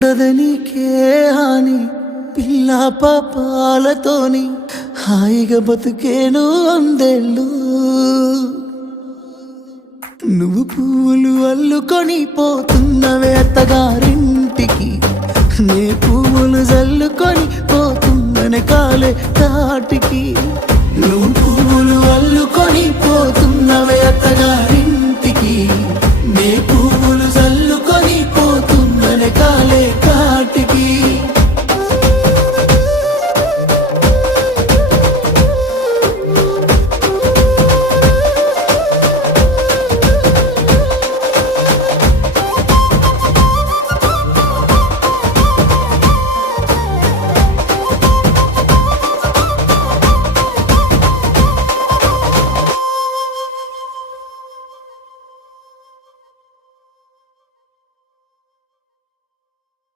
నీకే హాని పిల్ల పాపాలతోని హాయిగా బతుకేను అందేళ్ళు నువ్వు పూలు అల్లుకొని పోతున్నవే అత్తగారింటికి నే